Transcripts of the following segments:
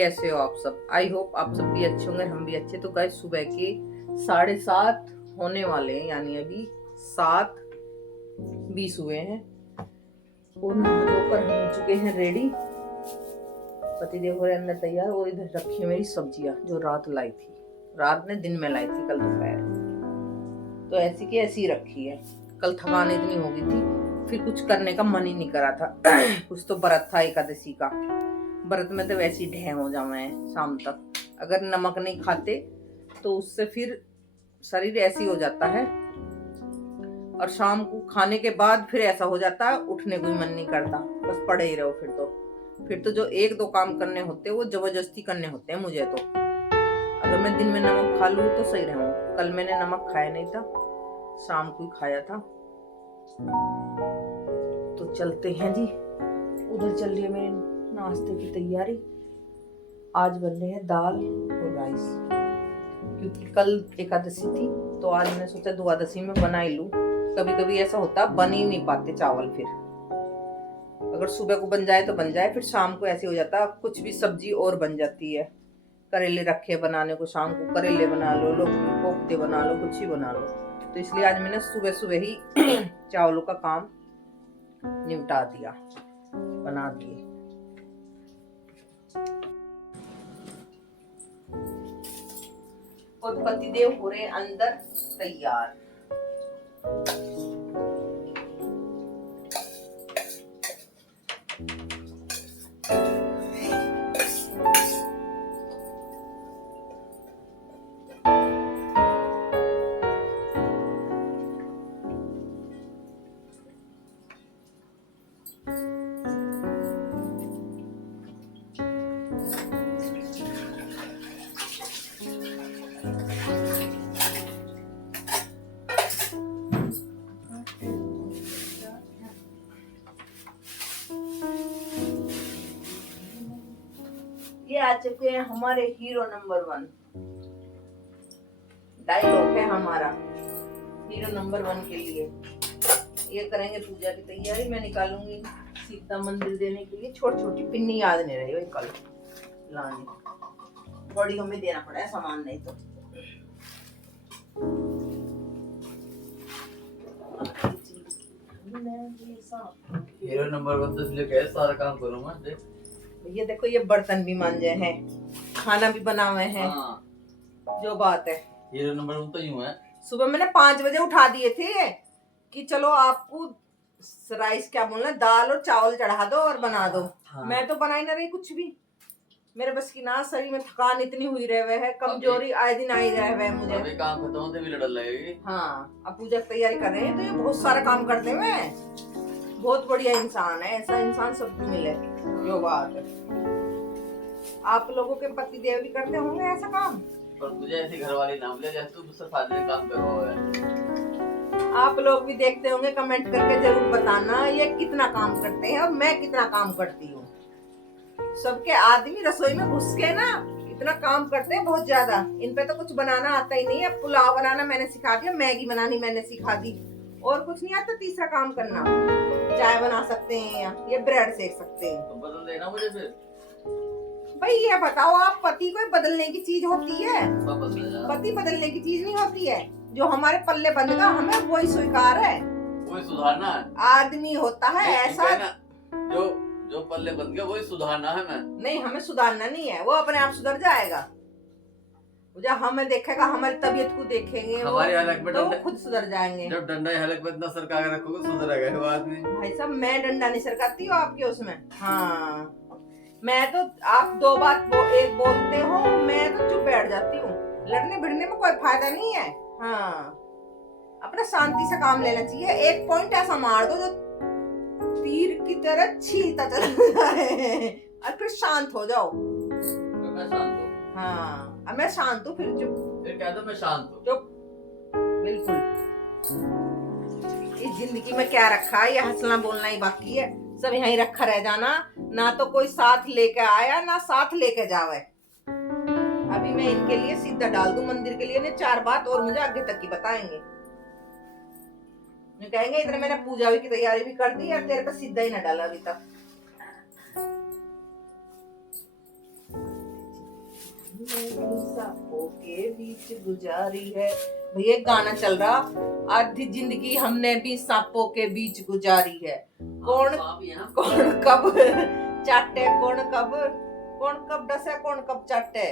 कैसे हो आप सब। आई होप आप सब भी अच्छे होंगे, हम भी अच्छे। तो गाइस सुबह के 7:30 होने वाले हैं, यानी अभी 7:20 हुए हैं और नहा धोकर हम हो चुके हैं रेडी। पतिदेव हो रहे अंदर तैयार और इधर रखी है मेरी सब्जियां जो रात लाई थी, रात ने दिन में लाई थी कल दोपहर। तो ऐसी की ऐसी रखी है। कल थकान इतनी हो गई थी, फिर कुछ करने का मन ही नहीं करा था। कुछ तो व्रत था एकादशी का, व्रत में तो वैसे ही ढह हो जावे शाम तक। अगर नमक नहीं खाते तो उससे फिर शरीर ऐसी हो जाता है, और शाम को खाने के बाद फिर ऐसा हो जाता है उठने को ही मन नहीं करता, बस पड़े ही रहो। फिर तो जो एक दो काम करने होते हैं वो जबरदस्ती करने होते हैं मुझे तो। अगर मैं दिन में नमक खा लूँ तो सही रहूं। कल मैंने नमक खाया नहीं था, शाम को ही खाया था। तो चलते हैं जी, उधर चल रही है मेरे नाश्ते की तैयारी। आज बन रहे हैं दाल और राइस, क्योंकि कल एकादशी थी तो आज मैंने सोचा द्वादशी में बना ही लूं। कभी कभी ऐसा होता है बन ही नहीं पाते चावल, फिर अगर सुबह को बन जाए तो बन जाए, फिर शाम को ऐसे हो जाता कुछ भी सब्जी और बन जाती है। करेले रखे बनाने को, शाम को करेले बना लो, लौकी कोफ्ते बना लो, कुछ ही बना लो। तो इसलिए आज मैंने सुबह सुबह ही चावलों का काम निपटा दिया, बना दिए। और पतिदेव हो रहे अंदर तैयार। ये आ चुके हैं हमारे हीरो नंबर 1। डायलॉग है हमारा हीरो नंबर 1 के लिए। ये करेंगे पूजा की तैयारी। मैं निकालूंगी सीता मंदिर देने के लिए। छोटी छोटी पिन्नी याद नहीं रही कल लानी, बड़ी हमें देना पड़ा है सामान, नहीं तो। हीरो नंबर 1 तो इसलिए कहे सारा काम करूंगा। ये देखो, ये बर्तन भी मांजे हैं, खाना भी बना हुए हैं। जो बात है, हीरो नंबर 1 तो यूं है। सुबह मैंने 5 बजे उठा दिए थे कि चलो आपको राइस क्या बोलना, दाल और चावल चढ़ा दो और बना दो। मैं तो बना ही ना रही कुछ भी, मेरे बस की ना। शरीर में थकान इतनी हुई रहे है, कमजोरी आए दिन आई रहे है मुझे। अभी काम खत्म होते भी लड़न लगेगी। हाँ, अब पूजा की तैयारी कर रहे हैं तो ये बहुत सारा काम करते हुए बहुत बढ़िया इंसान है। ऐसा इंसान सबको मिले, जो बात है। आप लोगों के पति देव भी करते होंगे ऐसा काम, पर मुझे ऐसी घरवाली ना मिले जैसे तू मुझसे फालतू काम करवाओ है। आप लोग भी देखते होंगे, कमेंट करके जरूर बताना ये कितना काम करते हैं और मैं कितना काम करती हूँ। सबके आदमी रसोई में घुस के ना इतना काम करते हैं, बहुत ज्यादा। इन पे तो कुछ बनाना आता ही नहीं है। पुलाव बनाना मैंने सिखा दिया, मैगी बनानी मैंने सिखा दी, और कुछ नहीं आता तीसरा काम करना। चाय बना सकते हैं या ये ब्रेड सेक सकते हैं। तो बदल देना मुझे फिर। भाई ये बताओ, आप पति कोई बदलने की चीज होती है? तो पति बदलने की चीज नहीं होती है। जो हमारे पल्ले बंधगा हमें वही स्वीकार है, वही सुधारना है। आदमी होता है ऐसा जो पल्ले बंध गया वही सुधारना है। मैं नहीं, हमें सुधारना नहीं है, वो अपने आप सुधर जाएगा। जब हमें देखेगा, हमारी तबीयत को देखेंगे, हमारी हालत में तो वो खुद सुधर जाएंगे। जब डंडा हालत में इतना सरका के रखोगे सुधरेगा वो आदमी। भाई साहब, मैं डंडा नहीं सरकाती हूँ आपके उसमें। हाँ, मैं तो आप दो बात एक बोलते हो, मैं तो चुप बैठ जाती हूँ। लड़ने भिड़ने में कोई फायदा नहीं है। हाँ, अपना शांति से काम लेना चाहिए। एक पॉइंट ऐसा मार दो जो तीर की तरह छीलता चला जाए और फिर शांत हो जाओ। मैं शांत हूँ। हाँ, अब मैं शांत हूँ, फिर चुप। फिर कह दो मैं शांत हूँ। चुप, बिल्कुल। इस जिंदगी में क्या रखा है, ये हंसना बोलना ही बाकी है। सब यहीं रखा रह जाना, ना तो कोई साथ लेके आया ना साथ लेके जावे। अभी मैं इनके लिए सीधा डाल दूं मंदिर के लिए ने 4 बात, और मुझे आगे तक की बताएंगे। कहेंगे इतने मैंने पूजा की तैयारी भी कर दी और तेरे पे सीधा ही ना डाला अभी तक। सांपों के बीच गुजारी है। भैया एक गाना चल रहा, आधी जिंदगी हमने भी सांपों के बीच गुजारी है। कौन कौन कब चाटे, कौन कब डसे, कौन कब चाटे।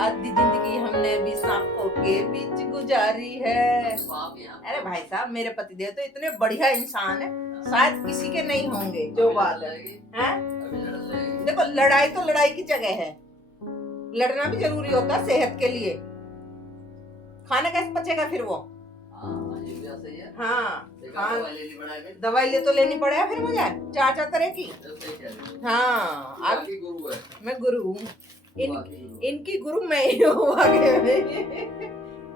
आधी जिंदगी हमने भी सांपों के बीच गुजारी है। अरे भाई साहब, मेरे पतिदेव तो इतने बढ़िया इंसान है, शायद किसी के नहीं होंगे। जो बात है देखो, लड़ाई तो लड़ाई की जगह है, लड़ना भी जरूरी होता है सेहत के लिए। खाना कैसे पचेगा फिर वो। हाँ, दवाई ले तो लेनी पड़ेगा फिर मुझे, चार तरह की। हाँ, आप मैं गुरु हूँ, इनकी गुरु मैं ही हूँ।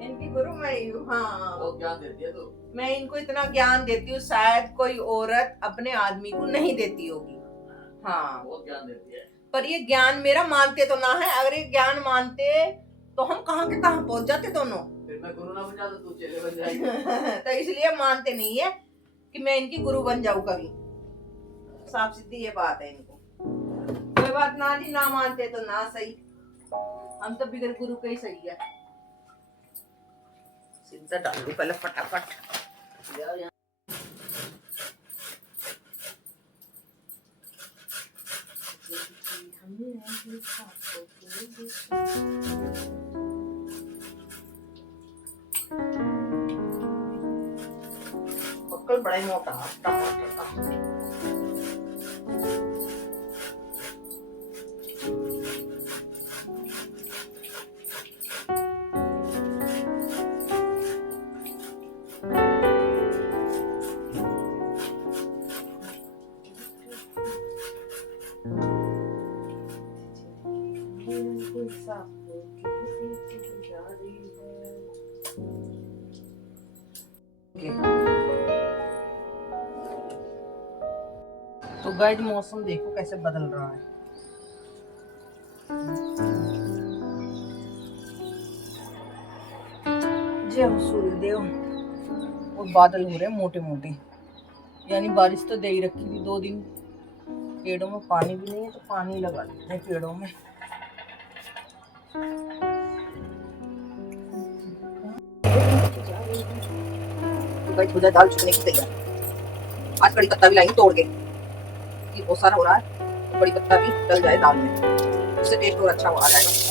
इनकी गुरु मैं ही हूँ। हाँ, बहुत ज्ञान देती है तो। मैं इनको इतना ज्ञान देती हूँ, शायद कोई औरत अपने आदमी को नहीं देती होगी। हाँ, बहुत ज्ञान देती है। पर ये ज्ञान मेरा मानते तो ना है। अगर ये ज्ञान मानते तो हम कहाँ के कहाँ पहुंच जाते दोनों। फिर मैं गुरु ना बन जाता, तू चेले बन जाएगी। तो इसलिए मानते नहीं है कि मैं इनकी गुरु बन जाऊं कभी। साफ सीधी ये बात है इनको। कोई बात ना जी, ना मानते तो ना सही, हम तो बिगड़ गुरु के ही सही है। सीधा डाल दो पहले फटाफट। पक्कल बड़ा ही मोटा टमाटर का। तो गाइस, मौसम देखो कैसे बदल रहा है। जय हो सूर्यदेव। और बादल हो रहे हैं मोटे मोटे, यानी बारिश तो दे ही रखी थी 2 दिन। पेड़ों में पानी भी नहीं है तो पानी लगा देते हैं पेड़ों में। हो जाए दाल चुकने की तैयार। आज कड़ी पत्ता भी लाएंगे तोड़ के, ये बहुत सारा हो रहा है, तो कड़ी पत्ता भी डल जाए दाल में, उससे टेस्ट और अच्छा आ जाएगा।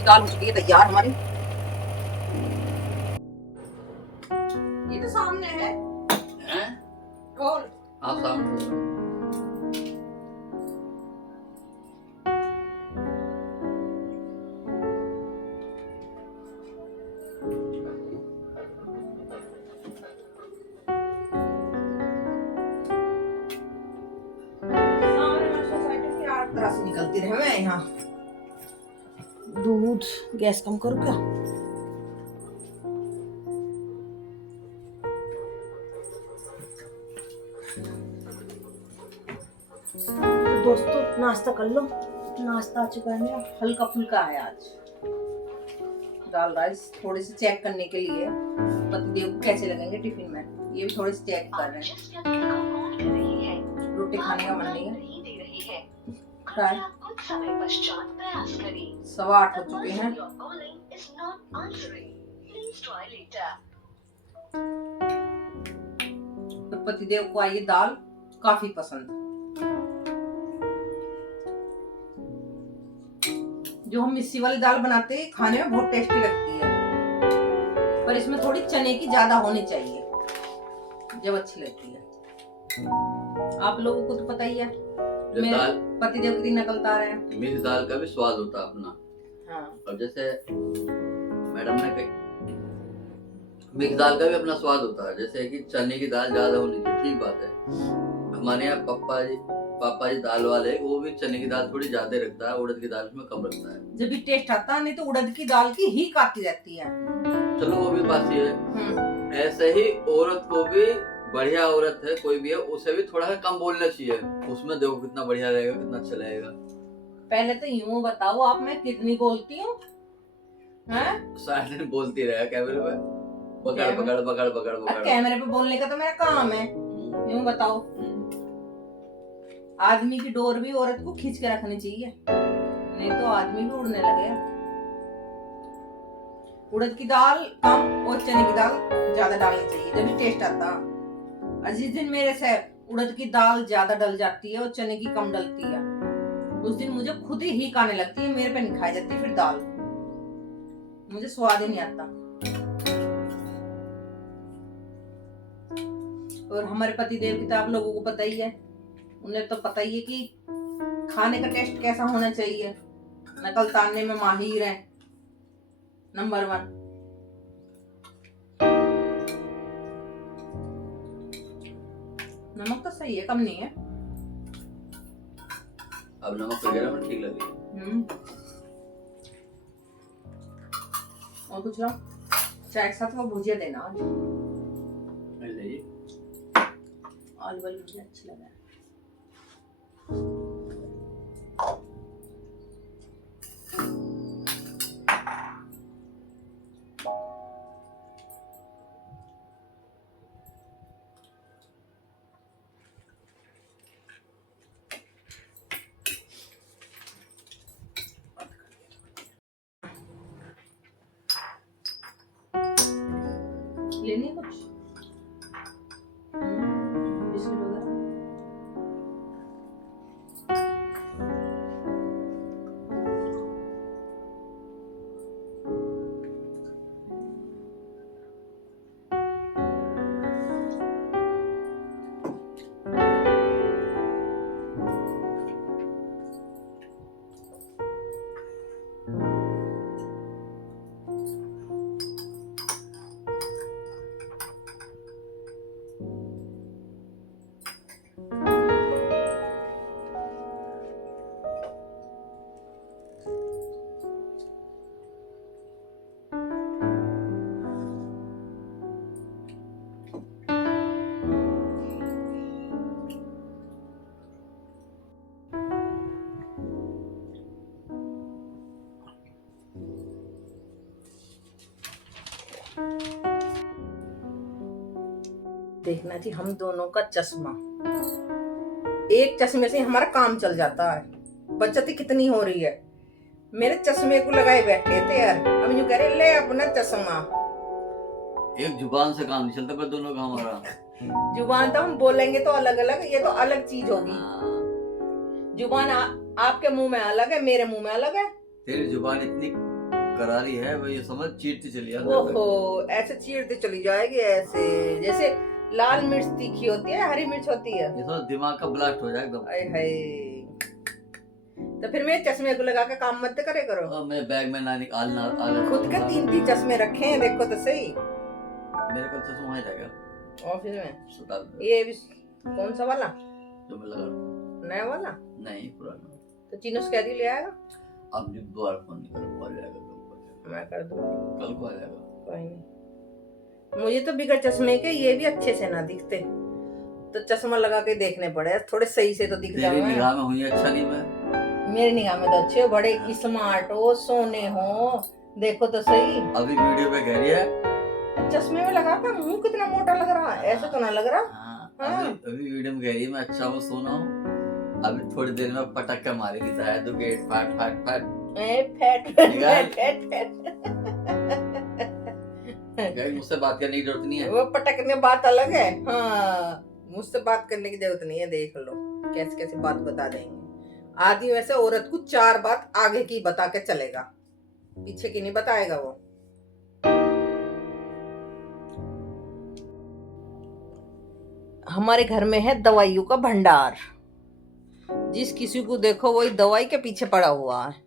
दाल हो चुकी है तैयार हमारी। ये तो सामने है। ढोल। हाँ, सामने। कहाँ से निकलती रहे मैं यहाँ। दूध गैस कम करूँ क्या? तो दोस्तों नाश्ता कर लो। नाश्ता आ चुका है मेरा, हल्का फुल्का है आज। दाल राइस थोड़े से चेक करने के लिए पतिदेव को कैसे लगेंगे टिफिन में, ये भी थोड़े से चेक कर रहे हैं। रोटी खाने का मन नहीं है। कुछ समय पश्चात प्रयास करें। 8:15 हो चुके हैं। तो पतिदेव को आई दाल काफी पसंद। जो हम मिस्सी वाली दाल बनाते हैं खाने में बहुत टेस्टी लगती है, पर इसमें थोड़ी चने की ज्यादा होनी चाहिए जब अच्छी लगती है। आप लोगों को तो पता ही है मेरे पतिदेव कितनी नकल तार है। मिक्स दाल का भी स्वाद होता है अपना। हाँ। और जैसे मैडम ने कही मिक्स दाल का भी अपना स्वाद होता है, जैसे कि चने की दाल ज्यादा होनी चाहिए, ठीक बात है। हमारे यहाँ पापा जी दाल वाले, वो भी चने की दाल थोड़ी ज्यादा रखता है, उड़द की दाल उसमें कम रखता है। जब भी टेस्ट आता है, नहीं तो उड़द की दाल की ही काटी जाती है। चलो वो भी बात ये है। ऐसे ही औरत को भी, बढ़िया औरत है कोई भी है, उसे भी थोड़ा कम बोलना चाहिए। उसमें देखो कितना बढ़िया रहेगा, कितना अच्छा रहेगा। पहले तो यूँ बताओ आप, मैं कितनी बोलती हूँ? सारे दिन बोलती रहे कैमरे पे, पकड़ पकड़ पकड़ पकड़ पकड़। कैमरे पे बोलने का तो मेरा काम है। यूँ बताओ, आदमी की डोर भी औरत को खींच के रखनी चाहिए, नहीं तो आदमी भी उड़ने लगेगा। उड़द की दाल कम और चने की दाल ज्यादा डालनी चाहिए, जब भी टेस्ट आता। और जिस दिन मेरे से उड़द की दाल ज्यादा डल जाती है और चने की कम डलती है, उस दिन मुझे खुद ही खाने लगती है, मेरे पे नहीं खाई जाती फिर दाल, मुझे स्वाद ही नहीं आता। और हमारे पतिदेव की तो आप लोगों को पता ही है, उन्हें तो पता ही है कि खाने का टेस्ट कैसा होना चाहिए। नकल तानने में माहिर है, नंबर 1। नमक तो सही है, कम नहीं है। अब नमक वगैरह में ठीक लगे। और कुछ लो, चाय के साथ वो भुजिया देना। आलू वाली भुजिया अच्छी लगा। लेनी कुछ बिस्किट वगैरह? देखना जी हम दोनों का चश्मा, एक चश्मे से हमारा काम चल जाता है। बचत कितनी हो रही है। मेरे चश्मे को लगाए बैठे थे यार, अब यूं कह रहे ले अपना चश्मा। एक जुबान से काम नहीं चलता पर दोनों का हमारा। जुबान तो हम बोलेंगे तो अलग अलग, ये तो अलग चीज होगी। जुबान आपके मुंह में अलग है, मेरे मुंह में अलग है। तेरी जुबान इतनी करारी है वो, ये समझ चीरती चली जाती है। ओहो, ऐसे चीरती चली जाएगी, ऐसे जैसे लाल मिर्च तीखी होती है, हरी मिर्च होती है। ये तो दिमाग का ब्लास्ट हो जाएगा एकदम। तो फिर मेरे चश्मे को लगा के काम मत करे करो। मैं बैग में ना निकालना, खुद के 3 चश्मे रखे हैं, देखो तो सही। मेरे कल चश्मा वहीं रहेगा ऑफिस में। ये भी कौन सा वाला जो मैं लगा? नया वाला नहीं, पुराना। तो चीनू कह दी ले आएगा। अब जब दोबारा फोन नहीं करो, आ जाएगा कल मैं कर दूंगी, कल को आ जाएगा। कोई नहीं। मुझे तो बिगड़ चश्मे के ये भी अच्छे से ना दिखते, तो चश्मा लगा के देखने पड़े, थोड़े सही से तो दिख तेरी जाए। निगाह में हुई अच्छा नहीं मैं? मेरी निगाह में तो अच्छे हो, बड़े स्मार्ट हो, सोने हो, देखो तो सही। अभी वीडियो पे कह रही है चश्मे में लगा था, मुंह कितना मोटा लग रहा है, ऐसा तो ना लग रहा। हाँ, हाँ। अभी वीडियो में कह रही है मैं अच्छा हूँ, सोना हूँ। अभी थोड़ी देर में पटक के मारी थी ताया तो गेट फाट फाट फाट। ए, फैट निगाह- फैट फैट गई मुझसे बात करने की जरूरत नहीं है। वो पटकने बात अलग है। हाँ, मुझसे बात करने की जरूरत नहीं है, देख लो कैसे कैसे बात बता देंगे। आदमी वैसे औरत को 4 बात आगे की बता के चलेगा, पीछे की नहीं बताएगा वो। हमारे घर में है दवाइयों का भंडार, जिस किसी को देखो वही दवाई के पीछे पड़ा हुआ है।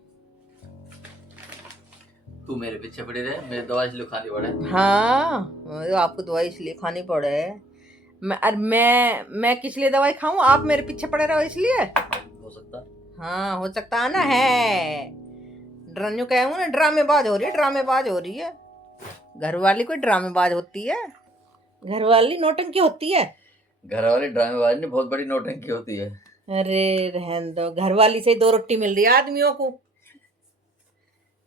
तू मेरे पीछे पड़ी रहे, मेरे दवा इसलिए खानी पड़े। हाँ, तो आपको दवाई इसलिए खानी पड़े। मैं किस लिए दवाई खाऊं? आप मेरे पीछे पड़े रहो इसलिए। हो सकता। हाँ, हो सकता है ना। है ड्रामे कहूँ ना, ड्रामेबाज हो रही है, ड्रामेबाज हो रही है। घरवाली कोई ड्रामेबाज होती है? घरवाली नौटंकी होती है। घर वाले ड्रामेबाज ने बहुत बड़ी नौटंकी होती है। अरे रहन दो, घरवाली से ही 2 रोटी मिल रही है आदमियों को,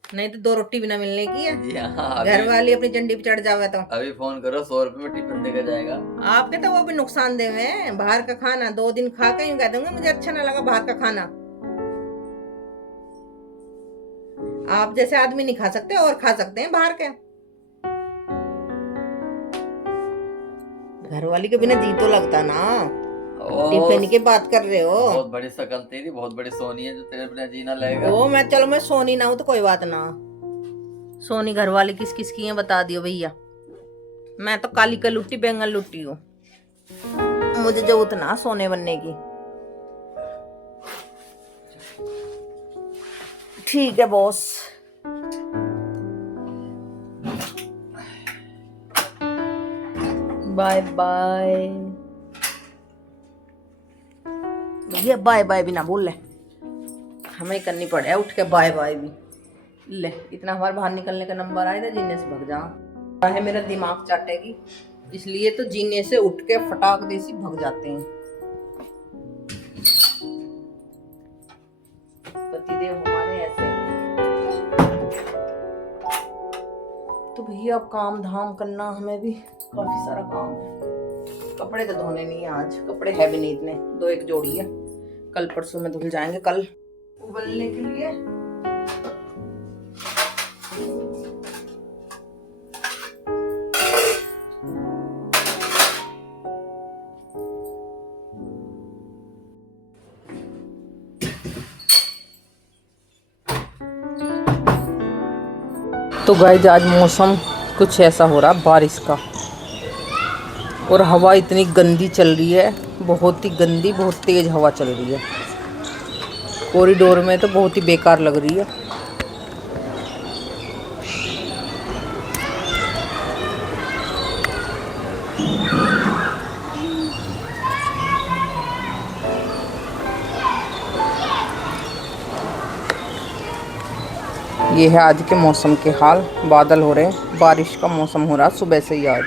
नहीं तो 2 रोटी भी ना मिलने की है। जी हाँ, घरवाली अपनी चंडी पे चढ़ जावे तो अभी फोन करो 100 रुपए में टिफिन देकर जाएगा। आपके तो वो भी नुकसानदेह है। बाहर का खाना 2 दिन खा के यूं कह दूंगा मुझे अच्छा ना लगा बाहर का खाना। आप जैसे आदमी नहीं खा सकते और खा सकते हैं बाहर के। घरवाली के बिना जी तो लगता ना। टिफिन की बात कर रहे हो? बहुत बड़ी शकल तेरी, बहुत बड़ी सोनी है जो तेरे बिना जीना लगेगा। ओ मैं चलो मैं सोनी ना हूं तो कोई बात ना। सोनी घरवाली किस किस की है बता दियो भैया। मैं तो काली का लुट्टी बैंगन लुट्टी हूँ, मुझे जरूरत ना सोने बनने की। ठीक है बॉस। बाय बाय भैया, बाय बाय भी ना बोल ले, हमें करनी पड़े उठ के बाय बाय भी। ले इतना हमारे बाहर निकलने का नंबर आया था, जीने से भग जा है, मेरा दिमाग चाटेगी, इसलिए तो जीने से उठ के फटाक देसी भग जाते हैं। पतिदेव हमारे ऐसे। तो भैया अब काम धाम करना, हमें भी काफी सारा काम है। कपड़े तो धोने नहीं है आज, कपड़े है भी नहीं इतने, 2-1 जोड़ी है, कल परसों में धुल जाएंगे कल उबलने के लिए। तो गाइस आज मौसम कुछ ऐसा हो रहा बारिश का, और हवा इतनी गंदी चल रही है, बहुत ही गंदी, बहुत तेज हवा चल रही है। कॉरिडोर में तो बहुत ही बेकार लग रही है। ये है आज के मौसम के हाल, बादल हो रहे हैं, बारिश का मौसम हो रहा सुबह से ही आज।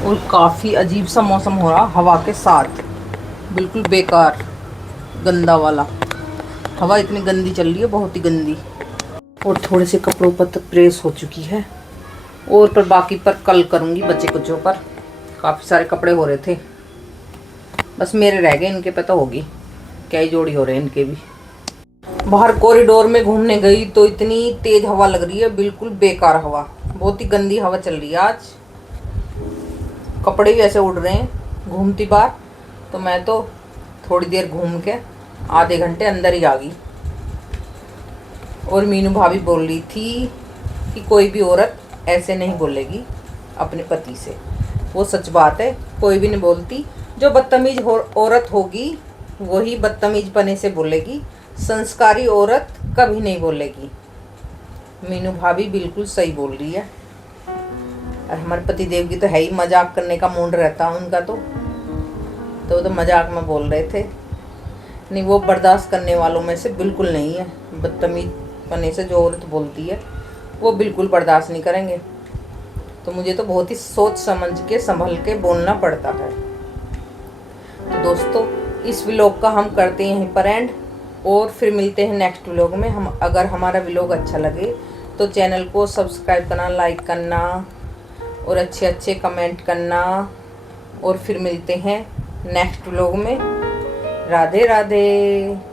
और काफ़ी अजीब सा मौसम हो रहा हवा के साथ, बिल्कुल बेकार गंदा वाला। हवा इतनी गंदी चल रही है, बहुत ही गंदी। और थोड़े से कपड़ों पर तो प्रेस हो चुकी है, और पर बाकी पर कल करूँगी, बच्चे कुछों पर काफ़ी सारे कपड़े हो रहे थे, बस मेरे रह गए, इनके पे तो होगी, क्या ही जोड़ी हो रहे हैं इनके भी। बाहर कॉरिडोर में घूमने गई तो इतनी तेज हवा लग रही है, बिल्कुल बेकार हवा, बहुत ही गंदी हवा चल रही है आज। कपड़े भी ऐसे उड़ रहे हैं घूमती बार, तो मैं तो थोड़ी देर घूम के आधे घंटे अंदर ही आ गई। और मीनू भाभी बोल रही थी कि कोई भी औरत ऐसे नहीं बोलेगी अपने पति से। वो सच बात है, कोई भी नहीं बोलती। जो बदतमीज औरत होगी वही बदतमीज पने से बोलेगी, संस्कारी औरत कभी नहीं बोलेगी। मीनू भाभी बिल्कुल सही बोल रही है। और हमारे पति देव की तो है ही मजाक करने का मूड रहता है उनका, तो वो तो मजाक में बोल रहे थे। नहीं, वो बर्दाश्त करने वालों में से बिल्कुल नहीं है। बदतमीज पने से जो औरत बोलती है वो बिल्कुल बर्दाश्त नहीं करेंगे। तो मुझे तो बहुत ही सोच समझ के संभल के बोलना पड़ता है। तो दोस्तों, इस व्लॉग का हम करते हैं यहीं पर एंड, और फिर मिलते हैं नेक्स्ट व्लॉग में। हम अगर हमारा व्लॉग अच्छा लगे तो चैनल को सब्सक्राइब करना, लाइक करना और अच्छे अच्छे कमेंट करना। और फिर मिलते हैं नेक्स्ट व्लॉग में। राधे राधे।